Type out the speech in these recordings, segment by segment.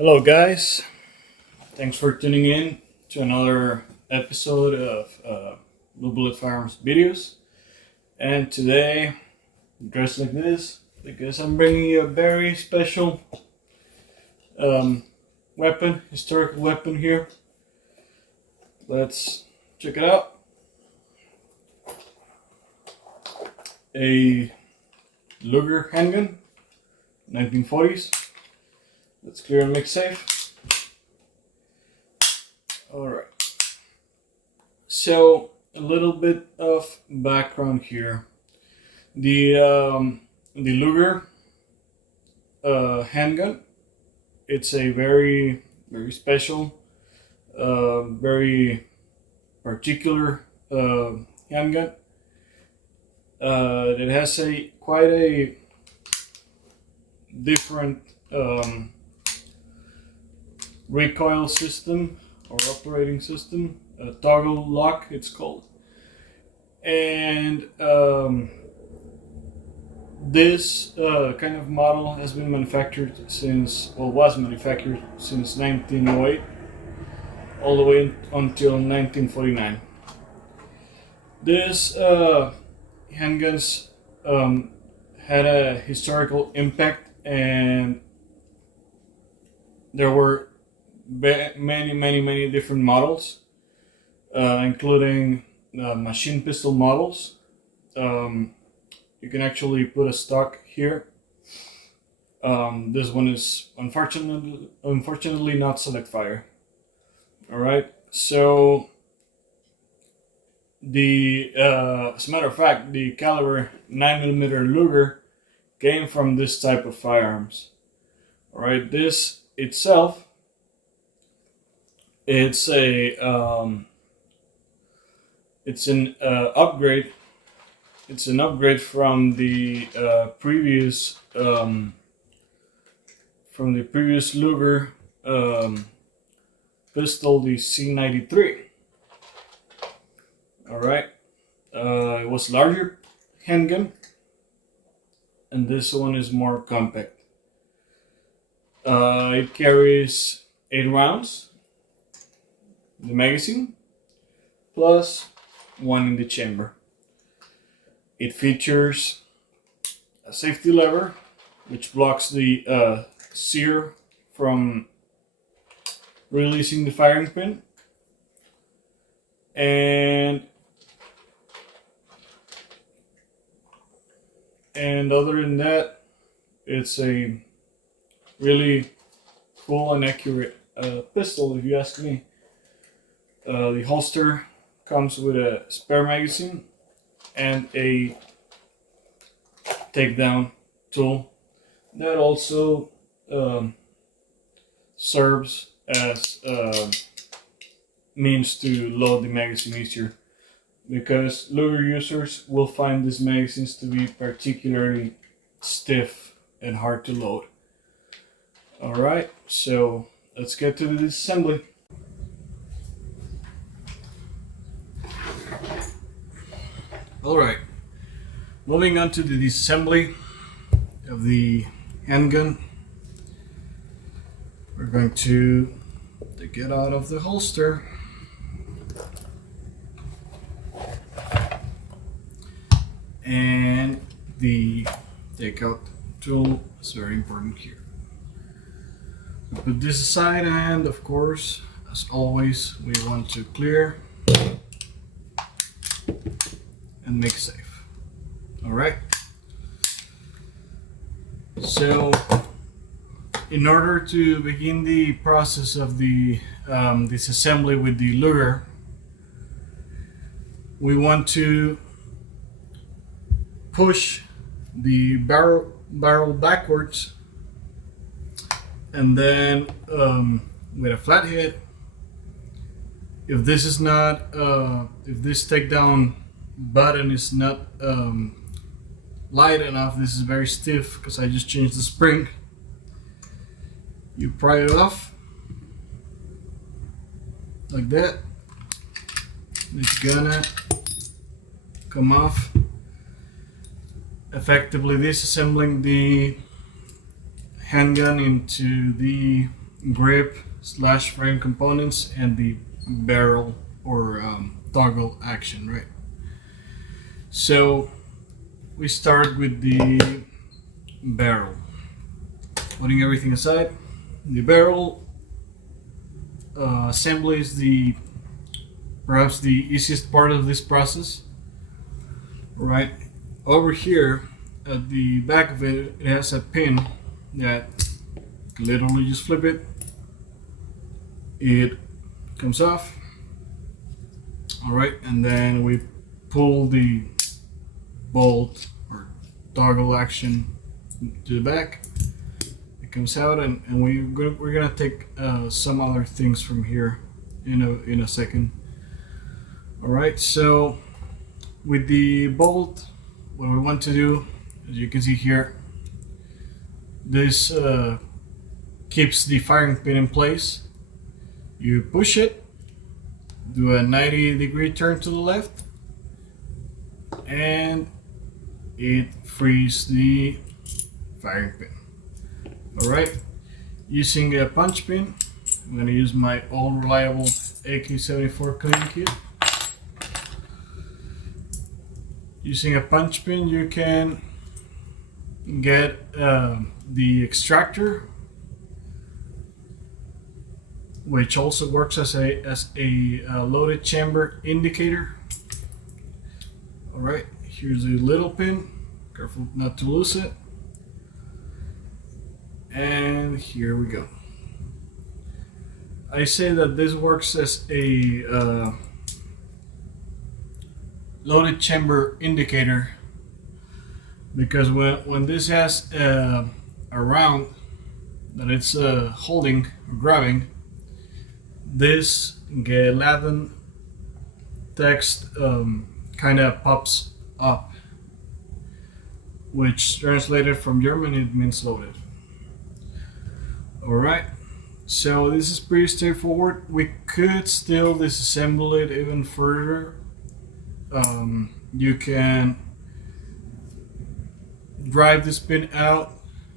Hello, guys. Thanks for tuning in to another episode of Blue Bullet Firearms videos. And today, I'm dressed like this because I'm bringing you a very special weapon, historical weapon here. Let's check it out. A Luger handgun, 1940s. Let's clear and make safe. Alright. So, a little bit of background here. The Luger handgun, it's a very special, very particular handgun. It has quite a different recoil system or operating system, a toggle lock it's called, and this kind of model has been manufactured was manufactured since 1908 all the way until 1949. This handguns had a historical impact, and there were many different models, including machine pistol models. You can actually put a stock here. This one is unfortunately not select fire. All right, so as a matter of fact, the caliber 9mm Luger came from this type of firearms. All right, this itself, it's an upgrade. It's an upgrade from the previous Luger pistol, the C93. All right, it was larger handgun, and this one is more compact. It carries 8 rounds. The magazine, plus 1 in the chamber. It features a safety lever which blocks the sear from releasing the firing pin, and other than that, it's a really cool and accurate pistol, if you ask me. The holster comes with a spare magazine and a takedown tool that also serves as a means to load the magazine easier, because Luger users will find these magazines to be particularly stiff and hard to load. Alright, so let's get to the disassembly. Alright, moving on to the disassembly of the handgun. We're going to take it out of the holster. And the takeout tool is very important here. We put this aside, and of course, as always, we want to clear and make safe. Alright, so in order to begin the process of the disassembly with the Luger, we want to push the barrel backwards, and then with a flat head, if this takedown button is not light enough, this is very stiff because I just changed the spring, you pry it off like that. It's gonna come off, effectively disassembling the handgun into the grip slash frame components and the barrel or toggle action, right? So we start with the barrel. Putting everything aside, the barrel assembly is perhaps the easiest part of this process. Right over here at the back of it, it has a pin that literally just flip it. It comes off. All right, and then we pull the bolt or toggle action to the back. It comes out, and we're gonna take some other things from here in a second. All right, so with the bolt, what we want to do, as you can see here, this keeps the firing pin in place. You push it, do a 90-degree turn to the left, and it frees the firing pin. Alright, using a punch pin, I'm going to use my all reliable AK-74 clean kit. Using a punch pin, you can get the extractor, which also works as a loaded chamber indicator. All right, here's a little pin. Careful not to lose it. And here we go. I say that this works as a loaded chamber indicator because when this has a round that it's holding or grabbing, this Latin text kind of pops up, which translated from German it means loaded. Alright, so this is pretty straightforward. We could still disassemble it even further. You can drive this pin out,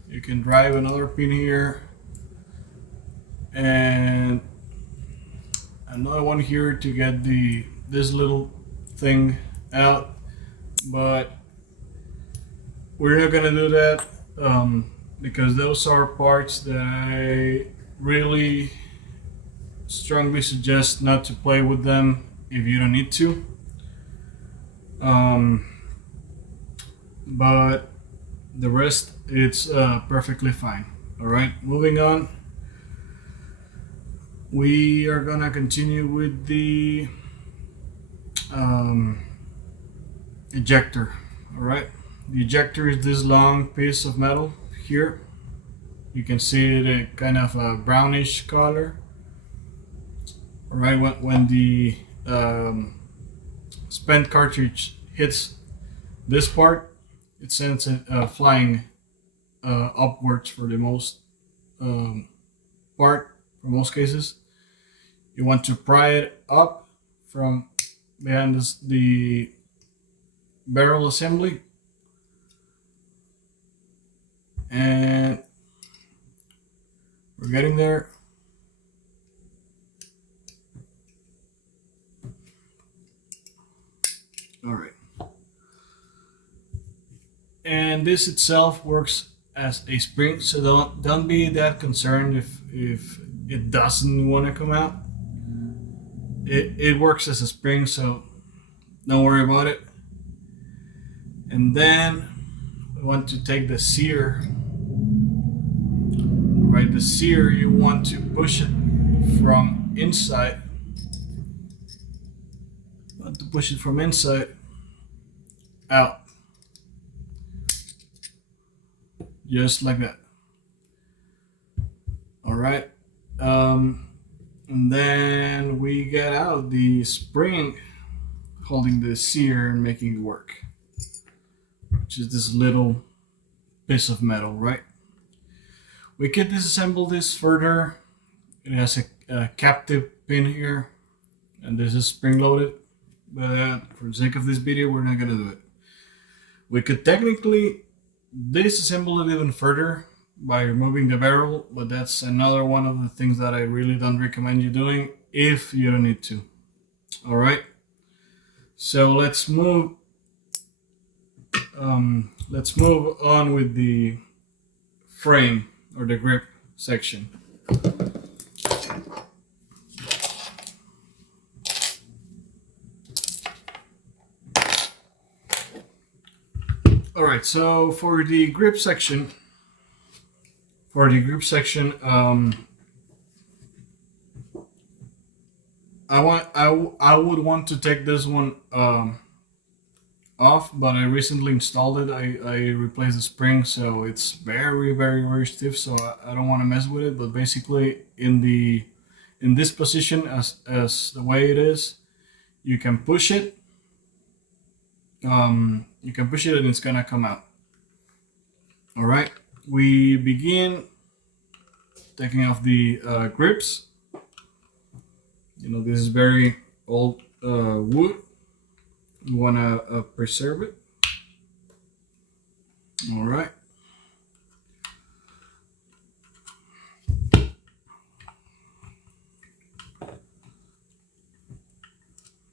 you can drive another pin here, and another one here to get this little thing out, but we're not gonna do that because those are parts that I really strongly suggest not to play with them if you don't need to. But the rest, it's perfectly fine. All right, moving on. We are gonna continue with the ejector. All right, the ejector is this long piece of metal here. You can see it a kind of a brownish color. All right, when the spent cartridge hits this part, it sends it flying upwards for the most part, for most cases. You want to pry it up from behind the barrel assembly, and we're getting there. All right. And this itself works as a spring, so don't be that concerned if it doesn't want to come out. It works as a spring, so don't worry about it. And then we want to take the sear. Right, the sear, you want to push it from inside. You want to push it from inside out. Just like that. All right. And then we get out the spring holding the sear and making it work, which is this little piece of metal, right? We can disassemble this further. It has a captive pin here, and this is spring loaded, but for the sake of this video, we're not gonna do it. We could technically disassemble it even further, by removing the barrel, but that's another one of the things that I really don't recommend you doing if you don't need to. All right, so let's move on with the frame or the grip section. All right, so for the grip section, I would want to take this one off, but I recently installed it. I replaced the spring, so it's very stiff, so I don't want to mess with it. But basically, in this position, as the way it is, you can push it. You can push it and it's gonna come out. All right, we begin taking off the grips. You know, this is very old wood. You want to preserve it. All right.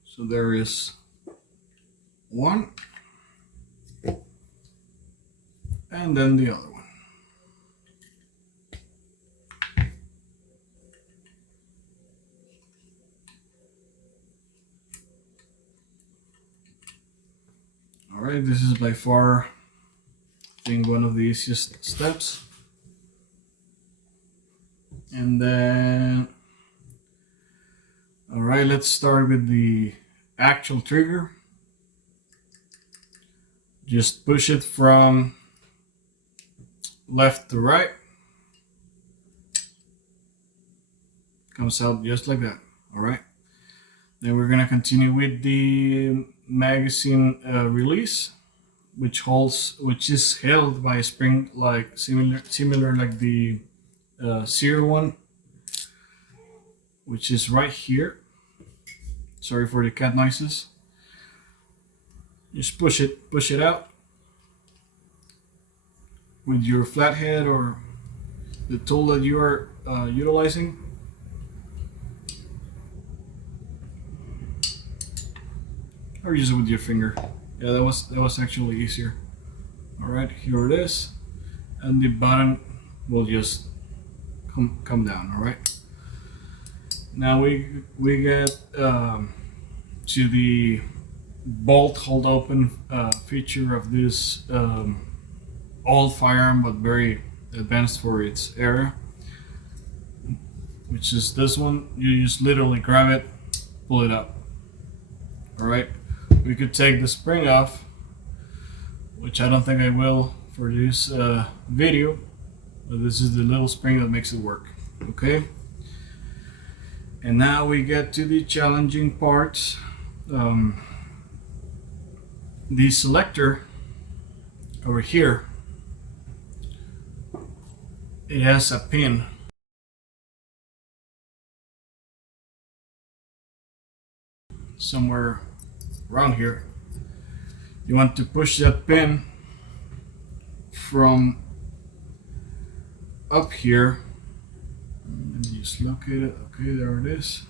So there is one, and then the other one. All right, this is by far, I think, one of the easiest steps. And then, all right, let's start with the actual trigger. Just push it from left to right. Comes out just like that. All right. Then we're gonna continue with the magazine release, which is held by a spring, like similar like the serial one, which is right here. Sorry for the cat noises. Just push it out with your flathead or the tool that you are utilizing. Or use it with your finger. Yeah, that was actually easier. All right, here it is, and the button will just come down. All right. Now we get to the bolt hold open feature of this old firearm, but very advanced for its era, which is this one. You just literally grab it, pull it up. All right. We could take the spring off, which I don't think I will for this video, but this is the little spring that makes it work. Okay. And now we get to the challenging parts. The selector over here, it has a pin somewhere around here. You want to push that pin from up here and just locate it. Okay, there it is.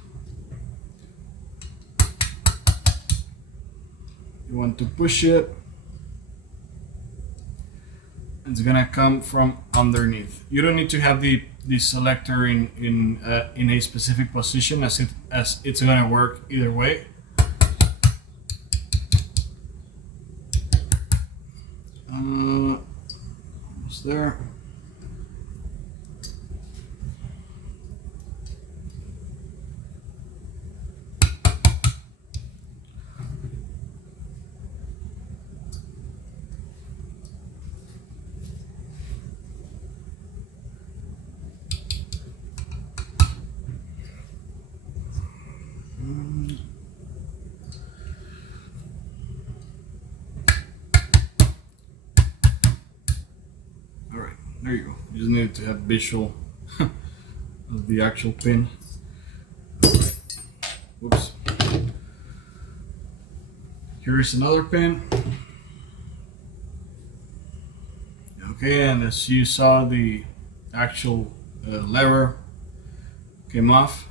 You want to push it. It's gonna come from underneath. You don't need to have the selector in a specific position, as it's gonna work either way. Almost there. There you go. You just need to have visual of the actual pin. Alright. Whoops. Here's another pin. Okay, and as you saw, the actual lever came off,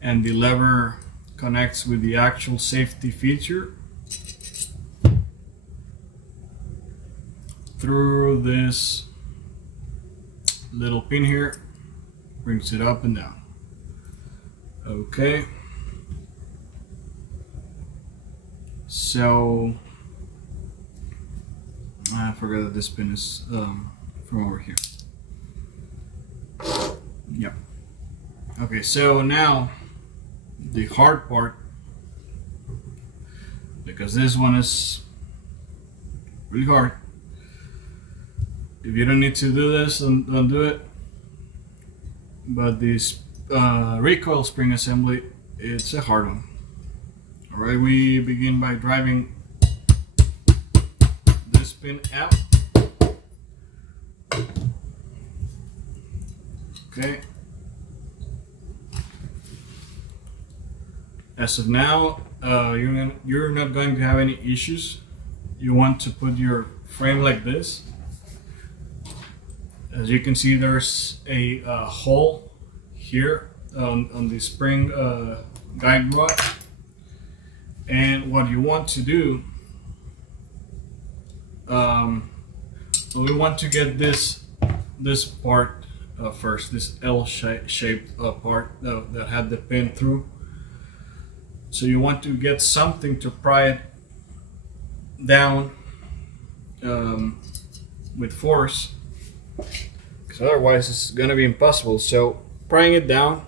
and the lever connects with the actual safety feature through this little pin here, brings it up and down. Okay, so I forgot that this pin is from over here. Yeah. Okay, so now the hard part, because this one is really hard. If you don't need to do this, then don't do it. But this recoil spring assembly, it's a hard one. Alright, we begin by driving this pin out. Okay. As of now, you're not going to have any issues. You want to put your frame like this. As you can see, there's a hole here on the spring guide rod. And what you want to do, we want to get this part first, this L-shaped part that had the pin through. So you want to get something to pry it down with force, because otherwise it's going to be impossible. So prying it down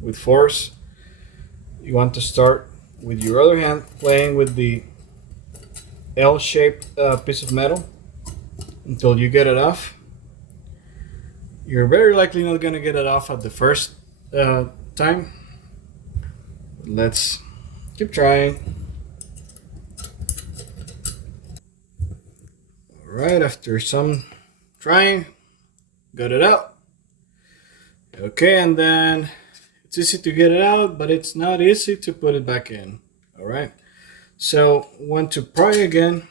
with force, you want to start with your other hand playing with the L-shaped piece of metal until you get it off. You're very likely not going to get it off at the first time. Let's keep trying. Alright, after some trying, got it out. Okay, and then it's easy to get it out, but it's not easy to put it back in. Alright, so want to pry again.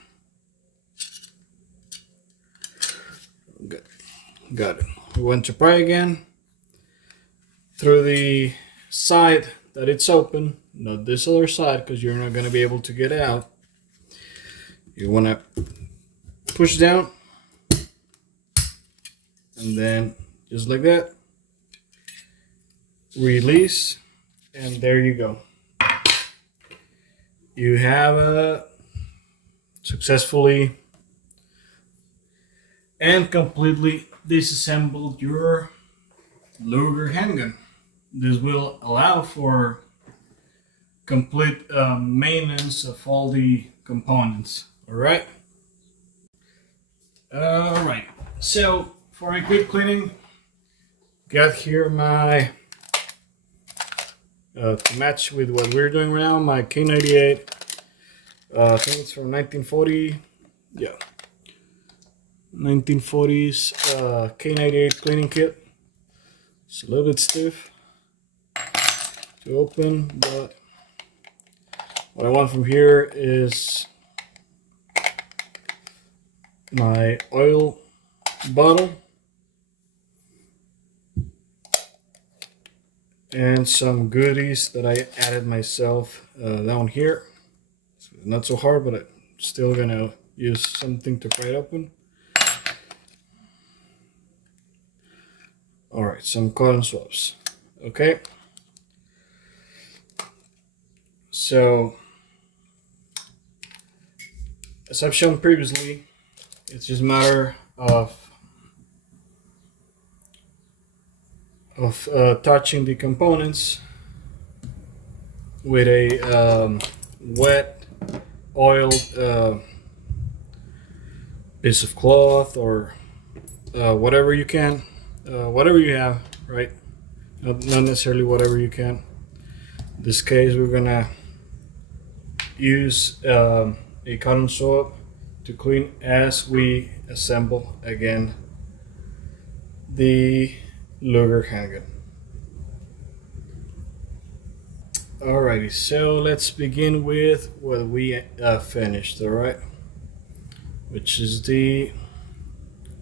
Got it. We want to pry again through the side that it's open, not this other side, because you're not going to be able to get out. You want to push down, and then just like that, release, and there you go. You have successfully and completely disassembled your Luger handgun. This will allow for complete maintenance of all the components. Alright? Alright, so for a quick cleaning, got here my to match with what we're doing right now, my K98. I think it's from 1940. Yeah, 1940s K98 cleaning kit. It's a little bit stiff to open, but what I want from here is my oil bottle and some goodies that I added myself down here. So not so hard, but I'm still gonna use something to pry it open. Alright, some cotton swabs. Okay. So, as I've shown previously, it's just a matter of touching the components with a wet, oiled piece of cloth or whatever you can, whatever you have, right? Not necessarily whatever you can. In this case, we're gonna use a cotton swab to clean as we assemble again the Luger handgun. Alrighty, so let's begin with what we finished, alright? Which is the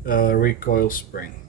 recoil spring.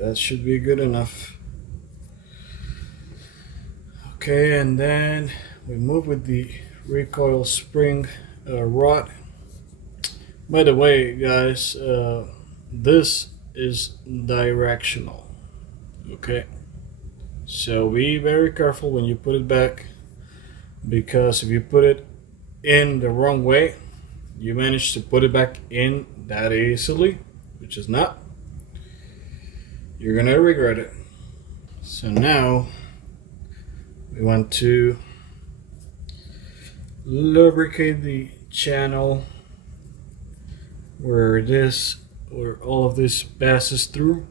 That should be good enough. Okay, and then we move with the recoil spring rod. By the way, guys, this is directional. Okay, so be very careful when you put it back, because if you put it in the wrong way, you manage to put it back in that easily, which is not. You're gonna regret it. So now we want to lubricate the channel where all of this passes through.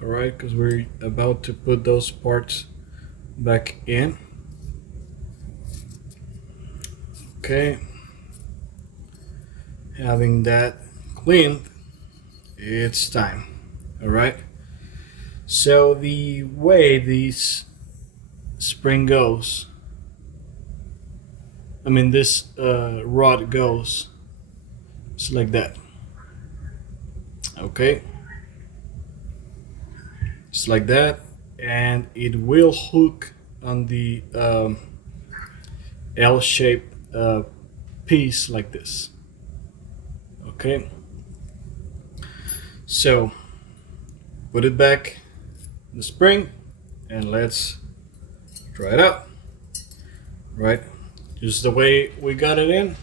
All right, because we're about to put those parts back in. Okay, having that cleaned, it's time. All right. So the way this spring goes, this rod goes, it's like that. Okay, it's like that, and it will hook on the L-shaped piece like this. Okay, so put it back the spring and let's try it out. Right, just the way we got it in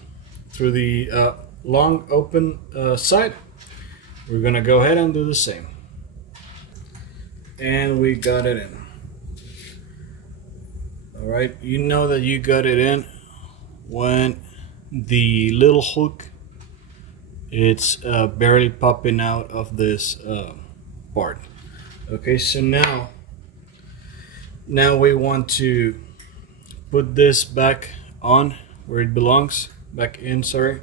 through the long open side, we're gonna go ahead and do the same. And we got it in. All right, you know that you got it in when the little hook, it's barely popping out of this part. Okay, so now we want to put this back on where it belongs, back in, sorry.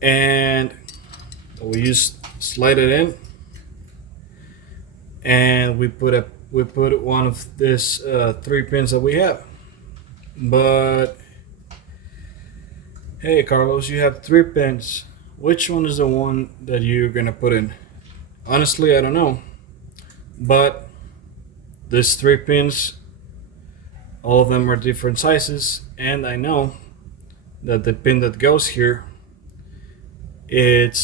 And we just slide it in, and we put one of this 3 pins that we have. But hey, Carlos, you have 3 pins. Which one is the one that you're gonna put in? Honestly, I don't know. But these 3 pins, all of them are different sizes, and I know that the pin that goes here, it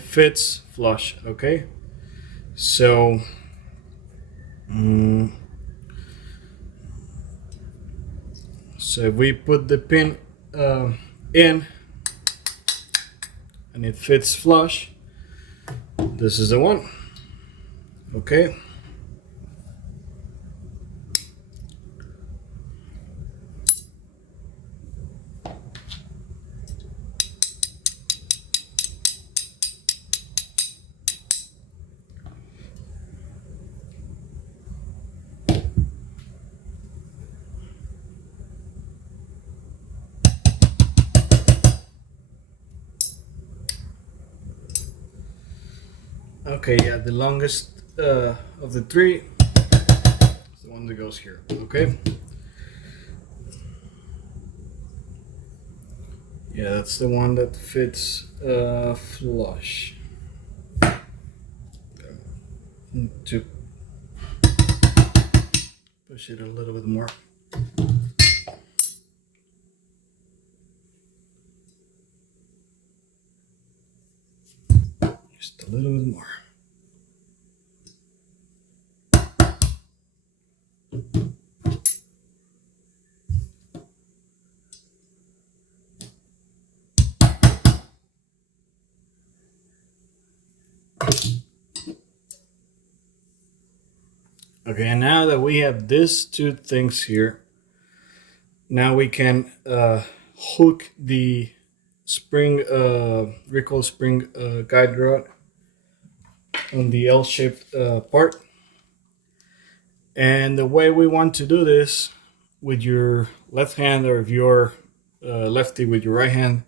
fits flush. Okay, so if we put the pin in and it fits flush, this is the one. Okay, yeah, the longest of the 3 is the one that goes here. Okay, yeah, that's the one that fits flush. To push it a little bit more. Just a little bit more. Okay, and now that we have these 2 things here, now we can hook the spring recoil spring guide rod on the L-shaped part. And the way we want to do this with your left hand, or if you're lefty with your right hand,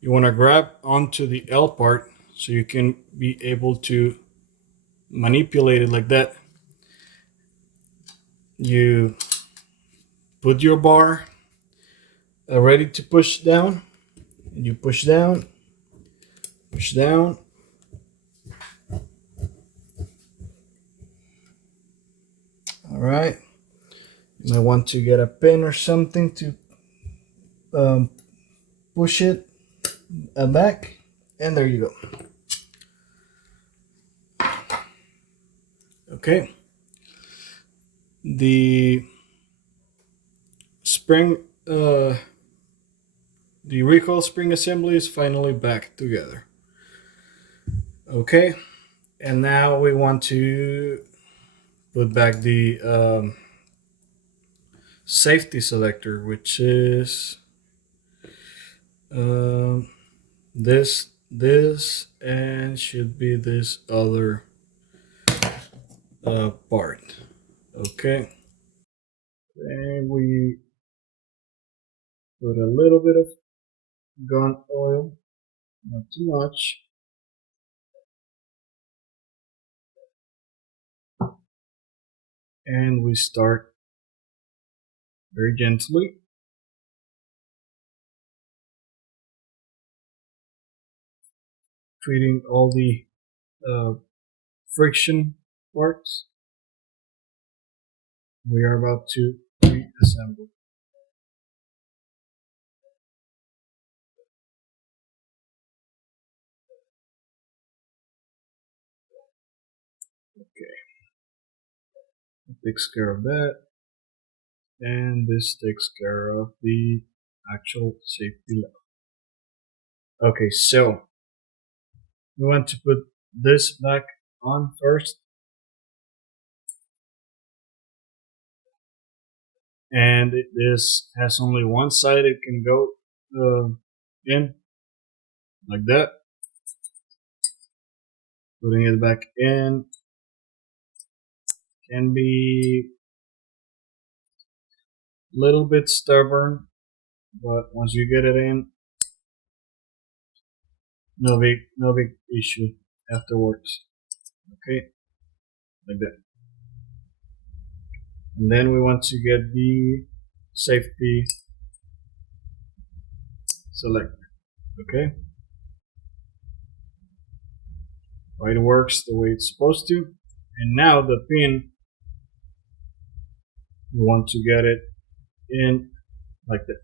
you want to grab onto the L part so you can be able to manipulate it like that. You put your bar ready to push down, and you push down, push down. All right. You might want to get a pin or something to push it back, and there you go. Okay. The spring, the recoil spring assembly is finally back together. Okay, and now we want to put back the safety selector, which is this, and should be this other part. Okay, and we put a little bit of gun oil, not too much. And we start very gently. Treating all the friction parts. We are about to reassemble. Okay, that takes care of that, and this takes care of the actual safety level. Okay, so we want to put this back on first, and this has only one side it can go in, like that. Putting it back in can be a little bit stubborn, but once you get it in, no big issue afterwards. Okay, like that. And then we want to get the safety selector. Okay, right, it works the way it's supposed to. And now the pin, we want to get it in like that.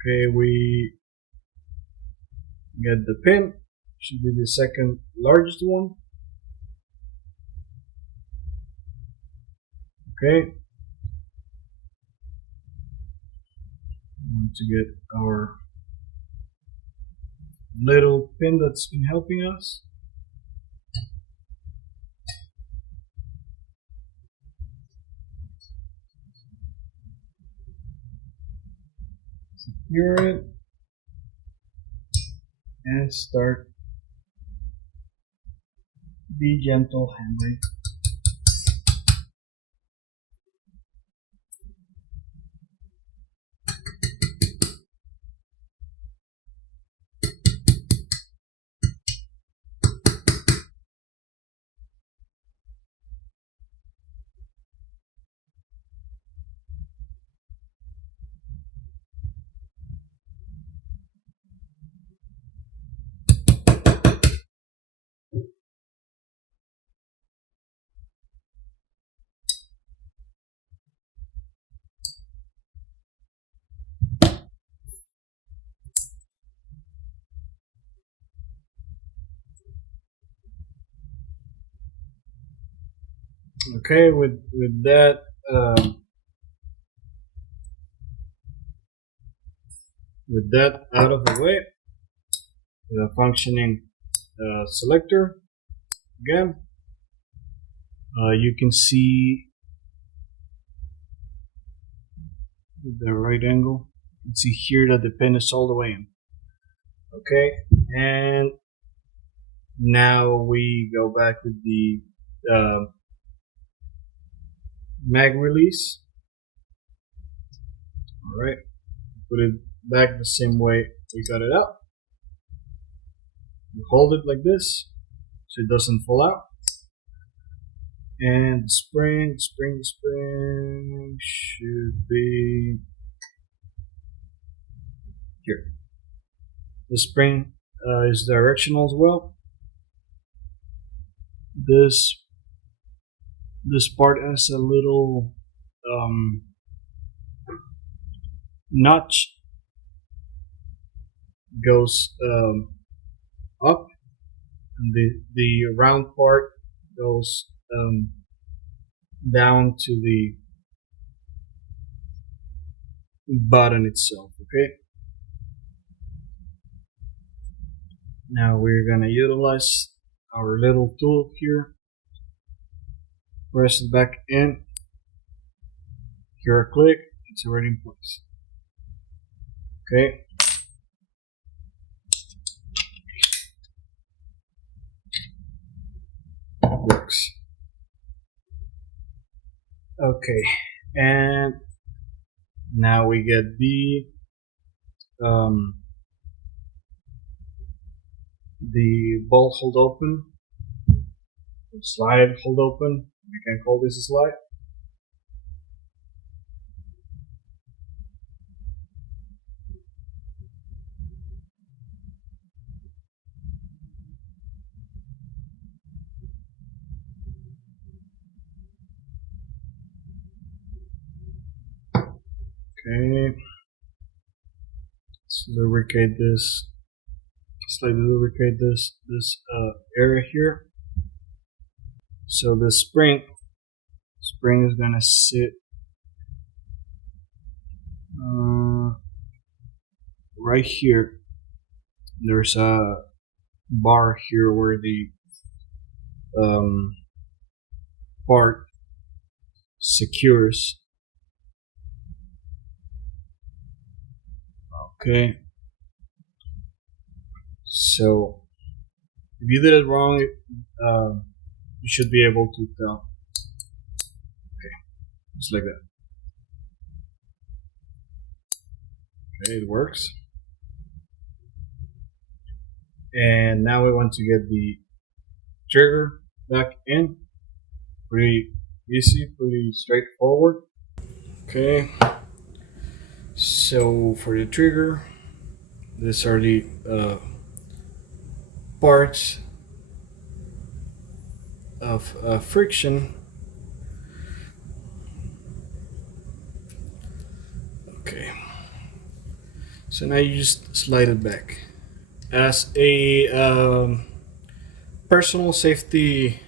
Okay, we get the pin, should be the second largest one. Okay, we want to get our little pin that's been helping us. Secure it and start the gentle handling. Okay, with that out of the way, the functioning selector again, you can see with the right angle, you can see here that the pin is all the way in. Okay, and now we go back to the mag release. Alright, put it back the same way we got it out. You hold it like this so it doesn't fall out. And the spring should be here. The spring is directional as well. This part has a little notch, goes up, and the round part goes down to the button itself. Okay, now we're gonna utilize our little tool here, press it back in, here a click, it's already in place. Okay, works. Okay, and now we get the bolt hold open, slide hold open. We can call this a slide. Okay, let's lubricate this. Slightly lubricate this area here. So the spring is gonna sit right here. There's a bar here where the part secures. Okay. So if you did it wrong, you should be able to tell. Okay, just like that. Okay, it works. And now we want to get the trigger back in. Pretty easy, pretty straightforward. Okay, so for the trigger, these are the parts of friction. Okay, so now you just slide it back. As a personal safety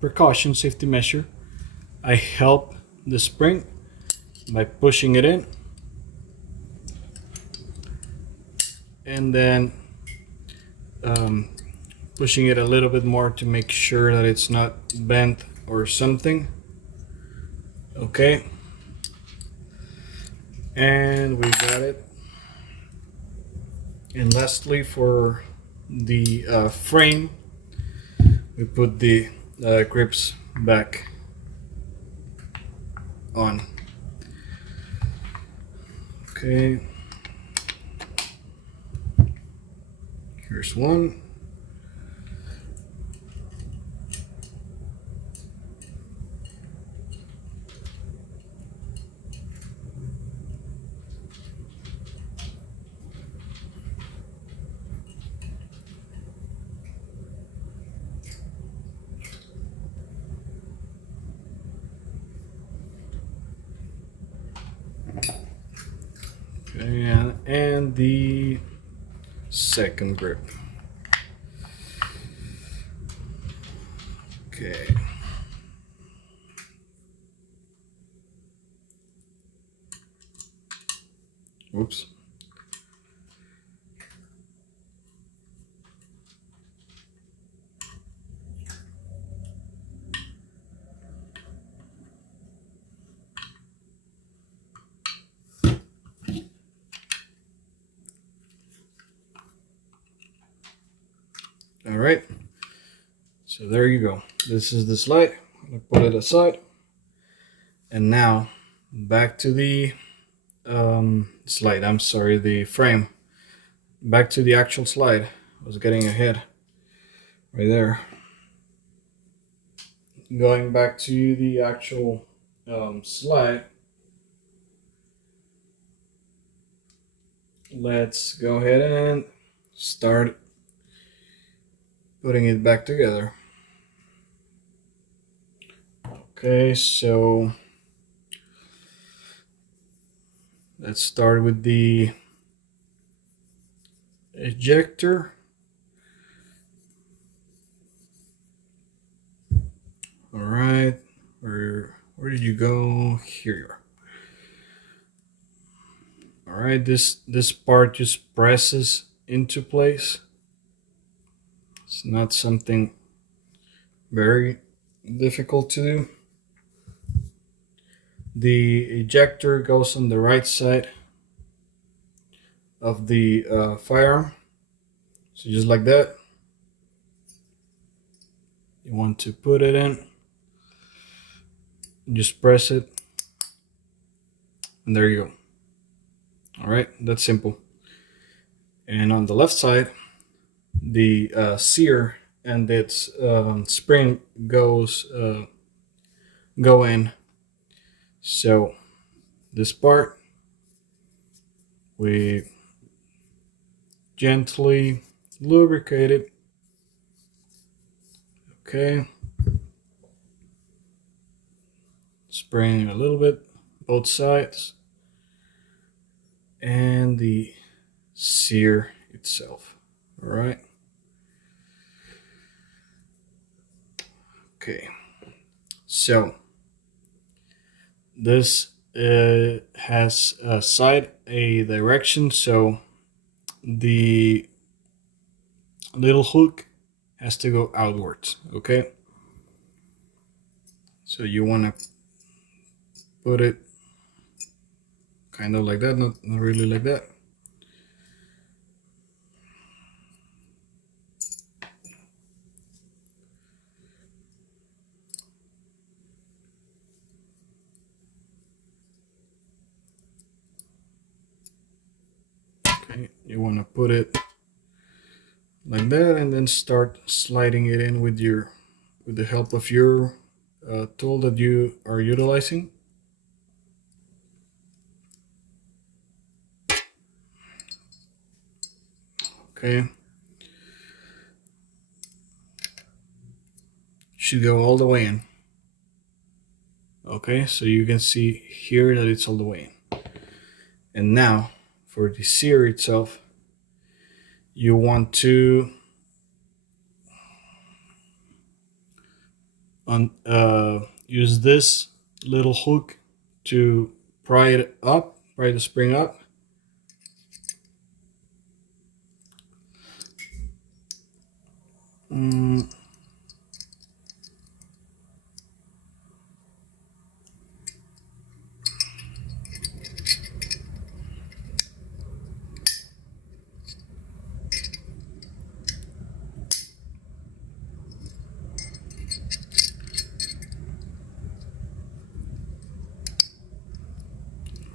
precaution, safety measure, I help the spring by pushing it in and then pushing it a little bit more to make sure that it's not bent or something. Okay, and we got it. And lastly, for the frame, we put the grips back on. Okay, here's one. And the second grip. Okay. Whoops. All right, so there you go. This is the slide. I'm gonna put it aside, and now back to the slide. I'm sorry, the frame. Back to the actual slide. I was getting ahead right there. Going back to the actual slide. Let's go ahead and start putting it back together. Okay, so let's start with the ejector. All right, where did you go? Here you are. All right, this part just presses into place. It's not something very difficult to do. The ejector goes on the right side of the firearm. So just like that. You want to put it in. Just press it. And there you go. All right, that's simple. And on the left side, the sear and its spring go in. So this part, we gently lubricate it. Okay. Spraying a little bit, both sides, and the sear itself. All right. Okay. So this has a side, a direction, so the little hook has to go outwards. Okay. So you want to put it kind of like that, not really like that. Okay, you want to put it like that and then start sliding it in with the help of your tool that you are utilizing. Okay. Should go all the way in. Okay, so you can see here that it's all the way in. And now for the sear itself, you want to use this little hook to pry it up, pry the spring up.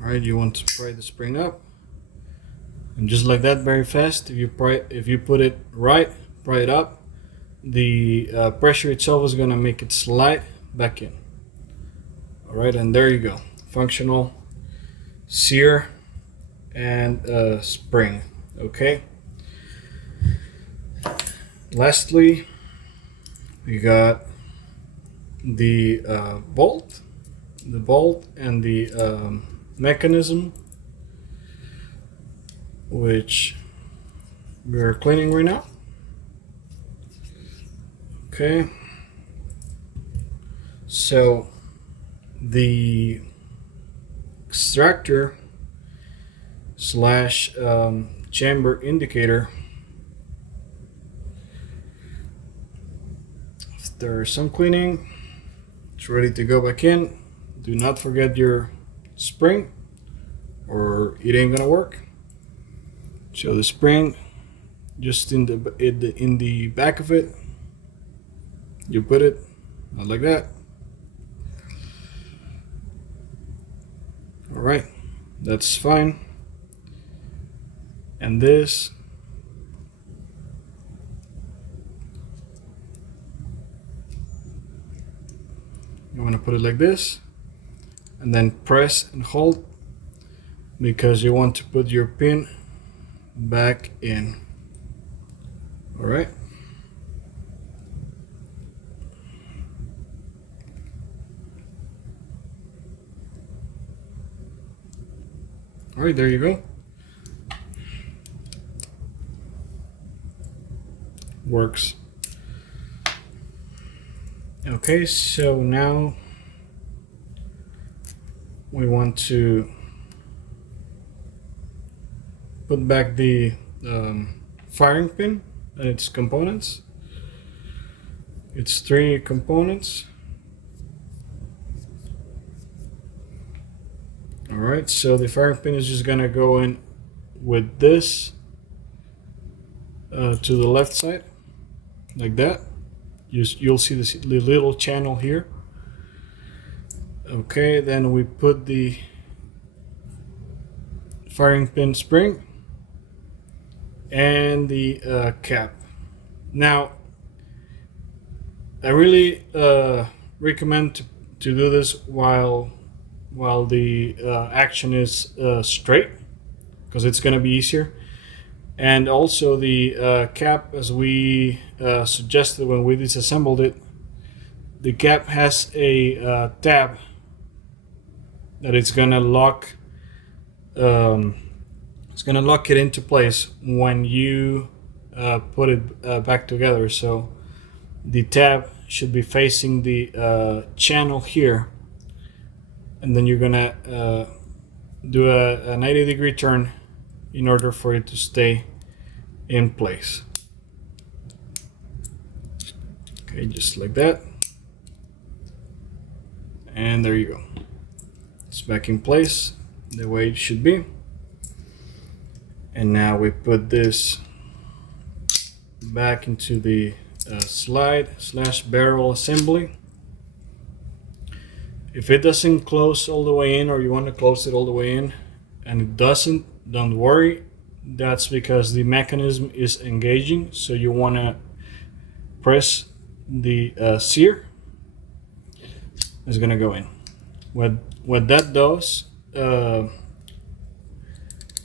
Alright, you want to pry the spring up, and just like that, very fast. If you put it right, pry it up, the pressure itself is gonna make it slide back in. Alright, and there you go, functional sear and spring. Okay. Lastly, we got the bolt and the mechanism, which we're cleaning right now. Okay, so the extractor slash chamber indicator, after some cleaning, it's ready to go back in. Do not forget your spring or it ain't gonna work. So the spring just in the back of it. You put it not like that. All right, that's fine. And this, you want to put it like this, and then press and hold, because you want to put your pin back in. All right. All right, there you go. Works. Okay, so now we want to put back the firing pin and its components. It's 3 components. Alright, so the firing pin is just gonna go in with this to the left side, like that. You'll see this little channel here. Okay, then we put the firing pin spring and the cap. Now, I really recommend to do this while the action is straight, because it's going to be easier. And also the cap, as we suggested when we disassembled it, the cap has a tab that it's going to lock. It's going to lock it into place when you put it back together. So the tab should be facing the channel here, and then you're gonna do a 90-degree turn in order for it to stay in place. Okay, just like that. And there you go. It's back in place the way it should be. And now we put this back into the slide/barrel assembly. If it doesn't close all the way in, or you want to close it all the way in and it doesn't, don't worry. That's because the mechanism is engaging. So you want to press the sear. It's going to go in. What that does,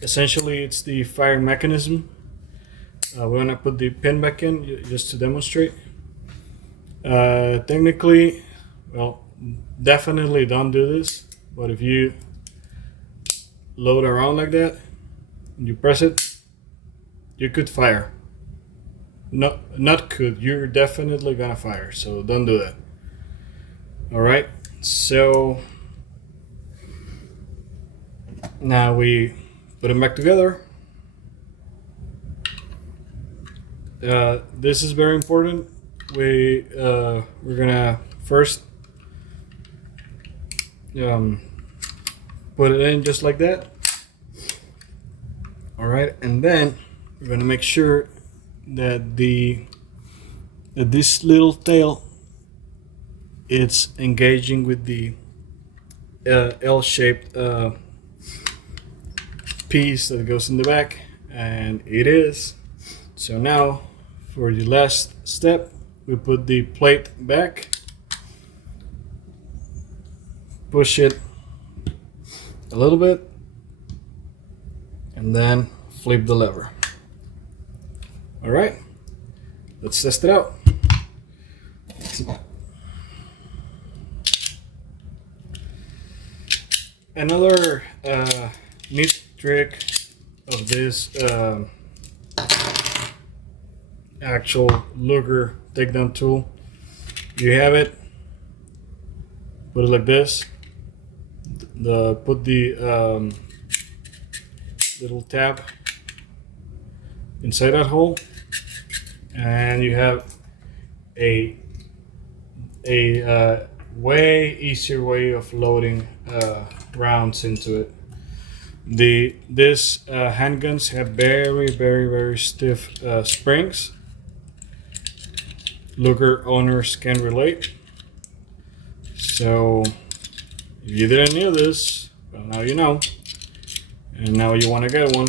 essentially it's the firing mechanism. We're going to put the pin back in just to demonstrate. Technically, well, definitely don't do this, but if you load around like that and you press it, you could fire. No, not could, you're definitely gonna fire, so don't do that. Alright, so now we put them back together. This is very important. We're gonna first put it in just like that. All right, and then we're gonna make sure that this little tail, it's engaging with the L-shaped piece that goes in the back, and it is. So now for the last step, we put the plate back, push it a little bit, and then flip the lever. All right, let's test it out. Another neat trick of this actual Luger takedown tool, you have it, put it like this, put the little tab inside that hole, and you have a way easier way of loading rounds into it. These handguns have very stiff springs. Luger owners can relate. So if you didn't know this, well, now you know, and now you want to get one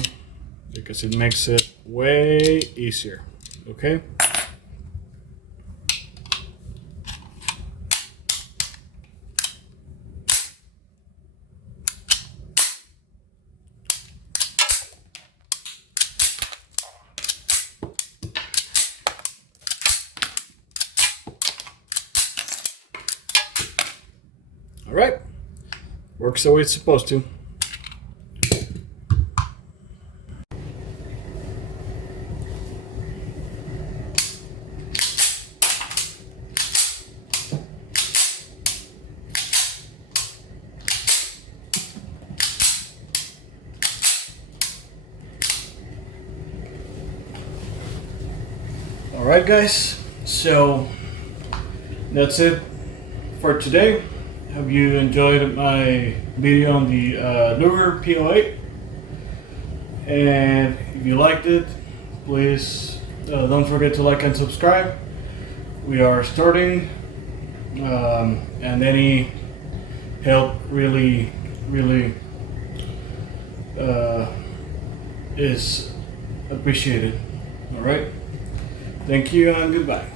because it makes it way easier. Okay. Alright, works the way it's supposed to. Alright guys, so that's it for today. Hope you enjoyed my video on the Luger P08, and if you liked it, please don't forget to like and subscribe. We are starting, and any help really is appreciated. Alright, thank you and goodbye.